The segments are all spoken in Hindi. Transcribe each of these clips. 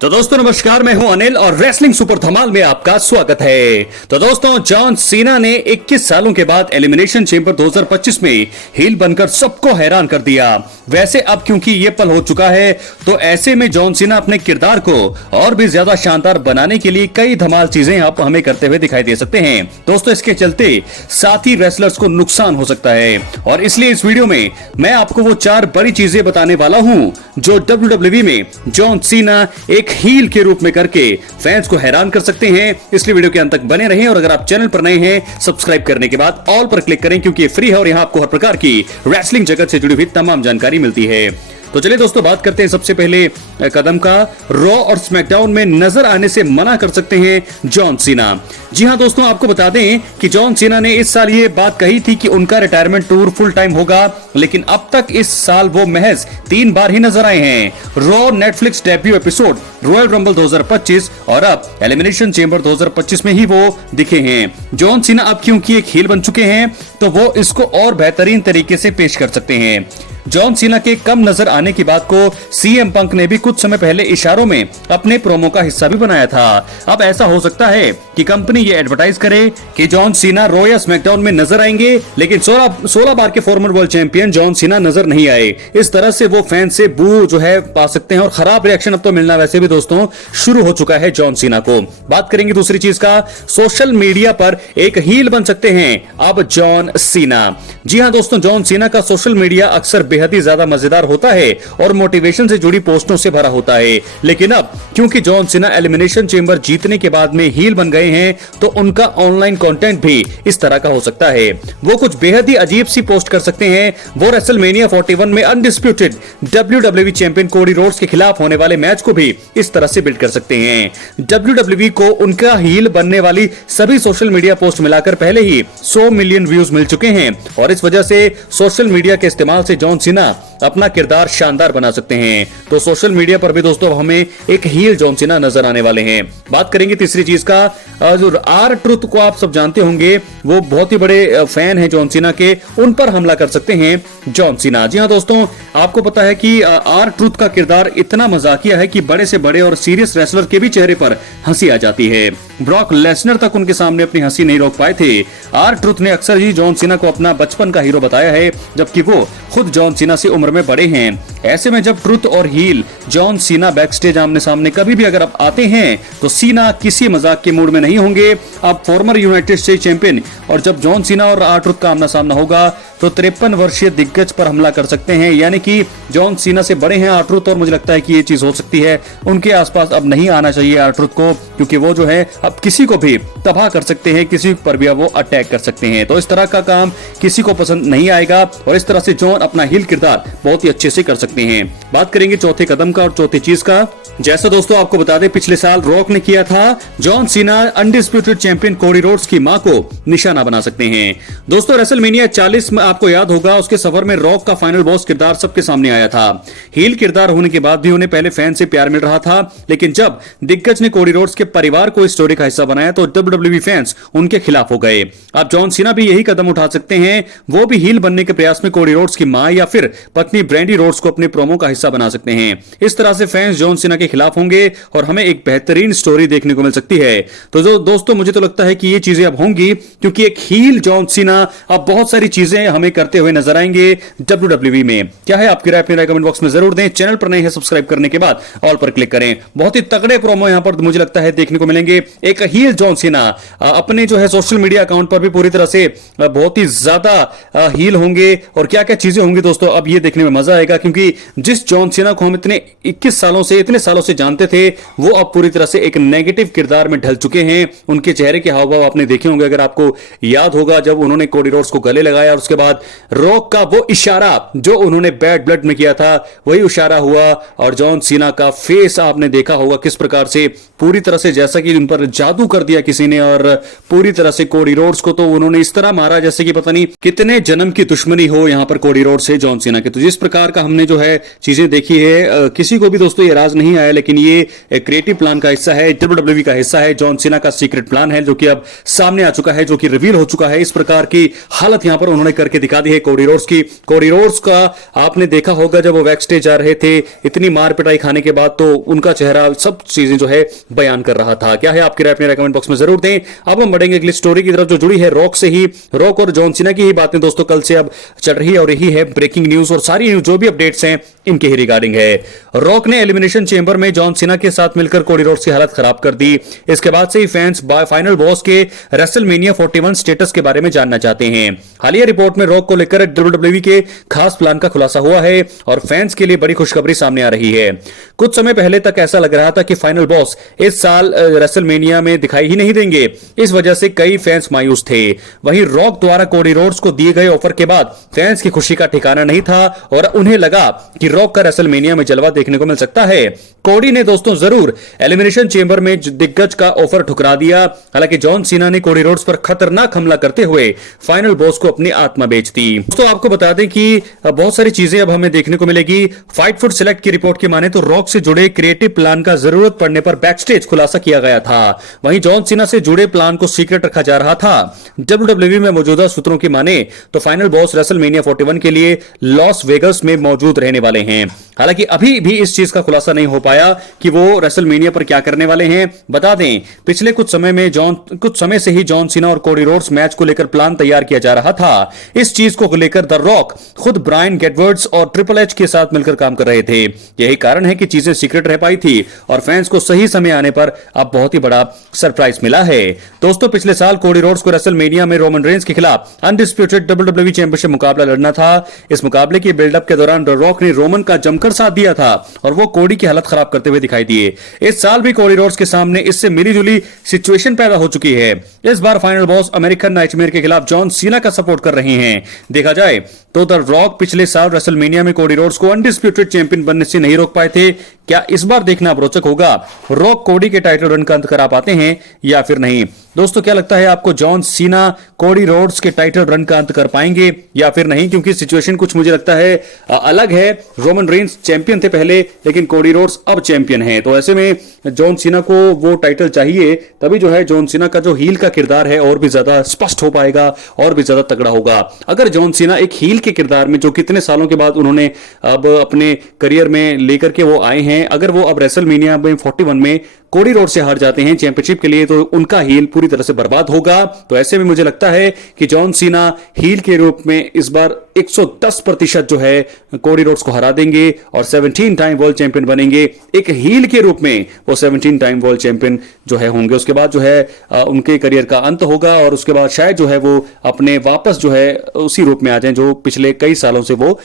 तो दोस्तों नमस्कार, मैं हूं अनिल और रेसलिंग सुपर धमाल में आपका स्वागत है। तो दोस्तों जॉन सीना ने 21 सालों के बाद एलिमिनेशन चेंबर 2025 में हील बनकर सबको हैरान कर दिया। वैसे अब क्योंकि ये पल हो चुका है तो ऐसे में जॉन सीना अपने किरदार को और भी ज्यादा शानदार बनाने के लिए कई धमाल चीजें आप हमें करते हुए दिखाई दे सकते हैं। दोस्तों इसके चलते साथी रेसलर्स को नुकसान हो सकता है और इसलिए इस वीडियो में मैं आपको वो 4 बड़ी चीजें बताने वाला हूं जो WWE में जॉन सीना एक हील के रूप में करके फैंस को हैरान कर सकते हैं। इसलिए वीडियो के अंत तक बने रहें और अगर आप चैनल पर नए हैं सब्सक्राइब करने के बाद ऑल पर क्लिक करें क्योंकि ये फ्री है और यहां आपको हर प्रकार की रेसलिंग जगत से जुड़ी हुई तमाम जानकारी मिलती है। तो चलिए दोस्तों बात करते हैं सबसे पहले कदम का। रॉ और स्मैकडाउन में नजर आने से मना कर सकते हैं जॉन सीना। जी हां दोस्तों, आपको बता दें कि जॉन सीना ने इस साल ये बात कही थी कि उनका रिटायरमेंट टूर फुल टाइम होगा, लेकिन अब तक इस साल वो महज 3 बार ही नजर आए हैं। Raw Netflix debut episode, royal rumble 2025 और अब एलिमिनेशन चेंबर 2025 में ही वो दिखे हैं। जॉन सीना अब क्योंकि एक हील बन चुके हैं तो वो इसको और बेहतरीन तरीके से पेश कर सकते हैं। जॉन सीना के कम नजर आने की बात को सीएम पंक ने भी कुछ समय पहले इशारों में अपने प्रोमो का हिस्सा भी बनाया था। अब ऐसा हो सकता है कि कंपनी ये एडवर्टाइज करे कि जॉन सीना रॉ या स्मैकडाउन में नजर आएंगे, लेकिन 16 बार के farmer world champion John Cena नजर नहीं आए। इस तरह से वो फैन से बू जो है पा सकते हैं और खराब रिएक्शन अब तो मिलना वैसे भी दोस्तों शुरू हो चुका है जॉन सीना को। बात करेंगे दूसरी चीज का, सोशल मीडिया पर एक हील बन सकते हैं अब जॉन सीना। जी हां दोस्तों, जॉन सीना का सोशल मीडिया अक्सर बेहद ही ज्यादा मजेदार होता है और मोटिवेशन से जुड़ी पोस्टों से भरा होता है, लेकिन अब क्योंकि जॉन सीना एलिमिनेशन चेंबर जीतने के बाद में हील बन गए हैं तो उनका ऑनलाइन कंटेंट भी इस तरह का हो सकता है। वो कुछ बेहद ही अजीब सी पोस्ट कर सकते हैं। वो रेसलमेनिया 41 में undisputed WWE champion Cody Rhodes के खिलाफ होने वाले मैच को भी इस तरह से बिल्ड कर सकते हैं। WWE को उनका हील बनने वाली सभी सोशल मीडिया पोस्ट मिलाकर पहले ही 100 मिलियन व्यूज मिल चुके हैं और इस वजह से सोशल मीडिया के इस्तेमाल से जॉन सीना अपना किरदार शानदार बना सकते हैं। तो सोशल मीडिया पर भी दोस्तों हमें एक हील जॉन सीना नजर आने वाले हैं। बात करेंगे तीसरी चीज का, जो आर ट्रुथ को आप सब जानते होंगे, वो बहुत ही बड़े फैन हैं जॉन सीना के, उन पर हमला कर सकते हैं जॉन सीना। जी हां दोस्तों, आपको पता है कि आर ट्रुथ का किरदार इतना मजाकिया है कि बड़े से बड़े और सीरियस रेसलर के भी चेहरे पर हंसी आ जाती है। ब्रॉक लेसनर तक उनके सामने अपनी हंसी नहीं रोक पाए थे। आर ट्रुथ ने अक्सर ही जॉन सीना को अपना बचपन का हीरो बताया है, जबकि वो खुद जॉन सीना से उम्र में बड़े हैं। ऐसे में जब ट्रुथ और heel John Cena backstage आमने सामने कभी भी अगर आप आते हैं तो सीना किसी मजाक के मूड में नहीं होंगे। अब फॉर्मर यूनाइटेड स्टेट्स चैंपियन और जब जॉन सीना और आर ट्रुथ का आमना सामना होगा तो 53 वर्षीय दिग्गज पर हमला कर सकते हैं, यानी कि जॉन सीना से बड़े हैं आर ट्रुथ और मुझे लगता है कि ये चीज हो सकती है। उनके आसपास अब नहीं आना चाहिए आर ट्रुथ को, क्योंकि वो जो है अब किसी को भी तबाह कर सकते हैं, किसी पर भी वो अटैक कर सकते हैं। तो इस तरह का काम किसी को पसंद नहीं आएगा और इस तरह से जॉन अपना हील किरदार बहुत ही अच्छे से कर सकते हैं। बात करेंगे चौथे कदम का और चौथी चीज का। जैसा दोस्तों आपको बता दें, पिछले साल रॉक ने किया था, John Cena undisputed champion Cody Rhodes की मां को निशाना बना सकते हैं। दोस्तों रेसलमेनिया 40 में आपको याद होगा उसके सफर में रॉक का फाइनल बॉस किरदार सबके सामने आया था। हील किरदार होने के बाद भी उन्हें पहले फैन से प्यार मिल रहा था, लेकिन जब दिग्गज ने कोडी रोड्स के परिवार को इस स्टोरी का हिस्सा बनाया तो WWE फैंस उनके खिलाफ हो गए। अब जॉन सीना भी यही कदम उठा सकते हैं। वो भी हील बनने के प्रयास में कोडी रोड्स की मां या फिर पत्नी ब्रैंडी रोड्स को अपने प्रोमो का हिस्सा बना सकते हैं। इस तरह से फैंस जॉन सीना के खिलाफ होंगे और हमें एक बेहतरीन स्टोरी देखने को मिल सकती है। तो जो दोस्तों मुझे तो लगता है कि ये चीजें अब होंगी, क्योंकि एक हील जॉन सीना अब बहुत सारी चीजें हमें करते हुए नजर आएंगे WWE में। क्या है आपकी राय, अपनी राय कमेंट बॉक्स में जरूर दें। चैनल पर नए हैं सब्सक्राइब करने के बाद ऑल पर क्लिक करें। बहुत ही तगड़े प्रोमो यहां पर मुझे लगता है देखने को मिलेंगे। एक हील जॉन सीना अपने जो है सोशल मीडिया अकाउंट पर भी पूरी तरह से बहुत ही ज्यादा हील होंगे और क्या क्या चीजें होंगी दोस्तों अब ये देखने में मजा आएगा, क्योंकि जिस जॉन सीना को हम इतने 21 सालों से इतने सालों से जानते थे वो अब पूरी तरह से एक नेगेटिव किरदार में ढल चुके हैं। उनके चेहरे के हाव भाव आपने देखे होंगे, अगर आपको याद होगा जब उन्होंने कोडी रोड्स को गले लगाया और उसके बाद रॉक का वो इशारा जो उन्होंने बैड ब्लड में किया था वही इशारा हुआ और जॉन सीना का फेस आपने देखा होगा किस प्रकार से पूरी तरह से जैसा कि उन पर जादू कर दिया किसी ने और पूरी तरह से कोडी रोड्स को तो उन्होंने इस तरह मारा जैसे कि पता नहीं कितने जन्म की दुश्मनी हो यहां पर कोडी रोड्स से जॉन सीना के। तो जिस प्रकार का हमने जो है चीजें देखी है, किसी को भी दोस्तों ये राज नहीं आया, लेकिन ये क्रिएटिव प्लान का हिस्सा है, WWE का हिस्सा है, जॉन सीना का सीक्रेट प्लान है जो कि अब सामने आ चुका है, जो कि रिवील हो चुका है। इस प्रकार की हालत यहां पर उन्होंने करके दिखा दी है कोडी रोड्स की। कोडी रोड्स का आपने देखा होगा जब वो बैक स्टेज जा रहे थे, इतनी मार पिटाई खाने के बाद तो उनका चेहरा सब चीजें जो है बयान कर रहा था। क्या है आपकी राय, अपने कमेंट बॉक्स में जरूर दें। अब हम बढ़ेंगे अगली स्टोरी की तरफ जो जुड़ी है रॉक से ही। रॉक और जॉन सीना की ही बातें दोस्तों कल से अब चल रही है और यही है ब्रेकिंग न्यूज, और सारी जो भी अपडेट्स हैं इनके ही रिगार्डिंग है। रॉक ने एलिमिनेशन चेंबर में जॉन सीना के साथ मिलकर कोडी रोड्स की हालत खराब कर दी। इसके बाद से ही फैंस फाइनल बॉस के रेसलमेनिया 41 स्टेटस के बारे में जानना चाहते हैं। हालिया रिपोर्ट में रॉक को लेकर WWE के खास प्लान का खुलासा हुआ है और फैंस के लिए बड़ी खुशखबरी सामने आ रही है। कुछ समय पहले तक ऐसा लग रहा था कि फाइनल बॉस इस साल रेसलमेनिया में दिखाई ही नहीं देंगे। इस वजह से कई फैंस मायूस थे। वहीं रॉक द्वारा कोडी रोड्स को दिए गए ऑफर के बाद फैंस की खुशी का ठिकाना नहीं था और उन्हें लगा कि रॉक का रेसलमेनिया में जलवा देखने को मिल सकता है। कोडी ने दोस्तों जरूर एलिमिनेशन चेंबर में दिग्गज का ऑफर ठुकरा दिया। हालांकि जॉन सीना ने कोडी रोड्स पर खतरनाक हमला करते हुए फाइनल बॉस को अपनी आत्मा बेच दी। दोस्तों आपको बता दें कि बहुत सारी चीजें अब हमें देखने को मिलेगी। फाइट फुट सिलेक्ट की रिपोर्ट की माने तो रॉक से जुड़े क्रिएटिव प्लान का जरूरत पड़ने पर बैकस्टेज खुलासा किया गया था। वहीं जॉन सीना से जुड़े प्लान को सीक्रेट रखा जा रहा था। WWE में मौजूदा सूत्रों की माने तो फाइनल बॉस रेसलमेनिया 41 के लिए लॉस वेगस में मौजूद रहने वाले हैं। हालांकि अभी भी इस चीज का खुलासा नहीं हो पाया कि वो रेसलमेनिया पर क्या करने वाले हैं। बता दें पिछले कुछ समय से ही जॉन सीना और कोडी रोड्स मैच को लेकर प्लान तैयार किया जा रहा था। इस चीज को लेकर द रॉक खुद ब्रायन गेटवर्ड्स और ट्रिपल एच के साथ मिलकर काम कर रहे थे। यही कारण है कि चीजें सीक्रेट रह पाई थी और फैंस को सही समय आने पर अब बहुत ही बड़ा सरप्राइज मिला है। दोस्तों पिछले साल कोडी रोड्स को रेसलमेनिया में रोमन रेंस के खिलाफ अनडिस्प्यूटेड WWE चैंपियनशिप मुकाबला लड़ना था। इस मुकाबले के बिल्डअप के दौरान द रॉक ने रोमन का जमकर साथ दिया था और वो कोडी की हालत खराब करते हुए दिखाई दिए। इस साल भी कोडी रोड्स के सामने इससे मिली जुली सिचुएशन पैदा हो चुकी है। इस बार फाइनल बॉस अमेरिकन नाइटमेयर के खिलाफ जॉन सीना का सपोर्ट कर रहे हैं। देखा जाए तो द रॉक पिछले साल रेसलमेनिया में कोडी रोड्स को अनडिस्प्यूटेड चैंपियन बनने से नहीं रोक पाए थे। क्या इस बार देखना अब रोचक होगा, रॉक कोडी के टाइटल रन का अंत करा पाते हैं या फिर नहीं। दोस्तों क्या लगता है आपको, जॉन सीना कोडी रोड्स के टाइटल रन का अंत कर पाएंगे या फिर नहीं? क्योंकि सिचुएशन कुछ मुझे लगता है अलग है। रोमन रेंस चैंपियन थे पहले, लेकिन कोडी रोड्स अब चैंपियन है। तो ऐसे में जॉन सीना को वो टाइटल चाहिए, तभी जो है जॉन सीना का जो हील का किरदार है और भी ज्यादा स्पष्ट हो पाएगा और भी ज्यादा तगड़ा होगा। अगर जॉन सीना एक हील के किरदार में, जो कितने सालों के बाद उन्होंने अब अपने करियर में लेकर के वो आए हैं, अगर वो अब रेसलमेनिया में 41 में कोडी रोड से हार जाते हैं चैंपियनशिप के लिए, तो उनका हील पूरी तरह से बर्बाद होगा। तो ऐसे में मुझे लगता है कि जॉन सीना हील के रूप में इस बार 110% जो है कोडी रोड्स को हरा देंगे और 17 टाइम वर्ल्ड चैंपियन बनेंगे। एक हील के रूप में वो 17 टाइम वर्ल्ड चैंपियन जो है होंगे। उसके बाद जो है उनके करियर का अंत होगा और उसके बाद शायद जो है वो अपने वापस जो है उसी रूप में आ जाएं जो पिछले कई सालों से वो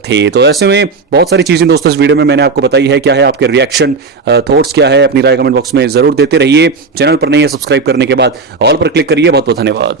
थे। तो ऐसे में बहुत सारी चीजें दोस्तों इस वीडियो में मैंने आपको बताई है। क्या है आपके रिएक्शन, थॉट्स क्या है, अपनी राय कमेंट बॉक्स में जरूर देते रहिए। चैनल पर नहीं है सब्सक्राइब करने के बाद ऑल पर क्लिक करिए। बहुत बहुत धन्यवाद।